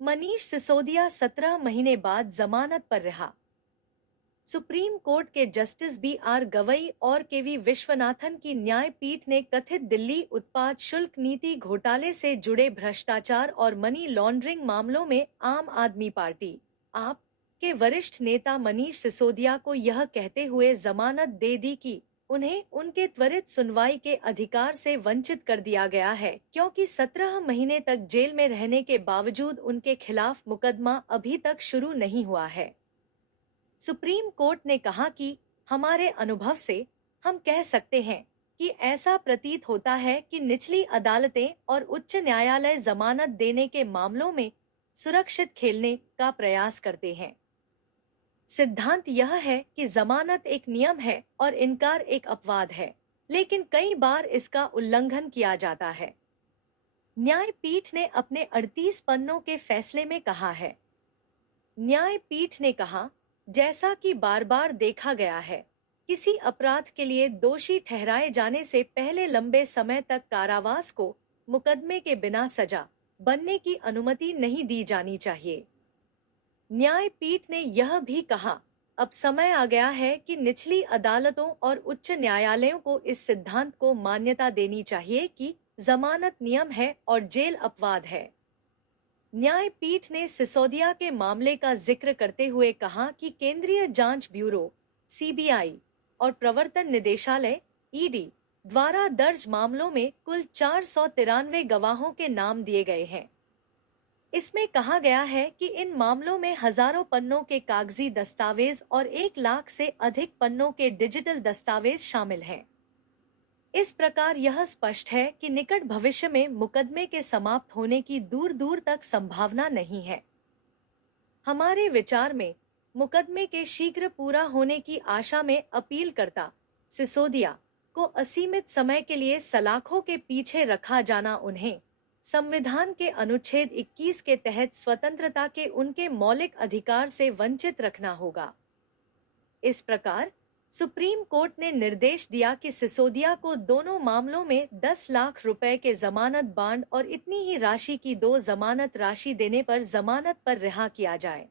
मनीष सिसोदिया 17 महीने बाद जमानत पर रहा। सुप्रीम कोर्ट के जस्टिस बी.आर. गवई और के.वी. विश्वनाथन की न्यायपीठ ने कथित दिल्ली उत्पाद शुल्क नीति घोटाले से जुड़े भ्रष्टाचार और मनी लॉन्ड्रिंग मामलों में आम आदमी पार्टी आप के वरिष्ठ नेता मनीष सिसोदिया को यह कहते हुए जमानत दे दी कि उन्हें उनके त्वरित सुनवाई के अधिकार से वंचित कर दिया गया है, क्योंकि 17 महीने तक जेल में रहने के बावजूद उनके खिलाफ मुकदमा अभी तक शुरू नहीं हुआ है। सुप्रीम कोर्ट ने कहा कि हमारे अनुभव से हम कह सकते हैं कि ऐसा प्रतीत होता है कि निचली अदालतें और उच्च न्यायालय जमानत देने के मामलों में सुरक्षित खेलने का प्रयास करते हैं। सिद्धांत यह है कि जमानत एक नियम है और इनकार एक अपवाद है, लेकिन कई बार इसका उल्लंघन किया जाता है। न्यायपीठ ने अपने 38 पन्नों के फैसले में कहा है। न्यायपीठ ने कहा, जैसा कि बार बार देखा गया है, किसी अपराध के लिए दोषी ठहराए जाने से पहले लंबे समय तक कारावास को मुकदमे के बिना सजा बनने की अनुमति नहीं दी जानी चाहिए। न्यायपीठ ने यह भी कहा, अब समय आ गया है कि निचली अदालतों और उच्च न्यायालयों को इस सिद्धांत को मान्यता देनी चाहिए कि जमानत नियम है और जेल अपवाद है। न्यायपीठ ने सिसोदिया के मामले का जिक्र करते हुए कहा कि केंद्रीय जांच ब्यूरो (सीबीआई) और प्रवर्तन निदेशालय (ईडी) द्वारा दर्ज मामलों में कुल 493 गवाहों के नाम दिए गए हैं। इसमें कहा गया है कि इन मामलों में हजारों पन्नों के कागजी दस्तावेज और 1 लाख से अधिक पन्नों के डिजिटल दस्तावेज शामिल हैं। इस प्रकार यह स्पष्ट है कि निकट भविष्य में मुकदमे के समाप्त होने की दूर दूर तक संभावना नहीं है। हमारे विचार में मुकदमे के शीघ्र पूरा होने की आशा में अपीलकर्ता सिसोदिया को असीमित समय के लिए सलाखों के पीछे रखा जाना उन्हें संविधान के अनुच्छेद 21 के तहत स्वतंत्रता के उनके मौलिक अधिकार से वंचित रखना होगा। इस प्रकार सुप्रीम कोर्ट ने निर्देश दिया कि सिसोदिया को दोनों मामलों में 10 लाख रुपए के जमानत बांड और इतनी ही राशि की 2 जमानत राशि देने पर जमानत पर रिहा किया जाए।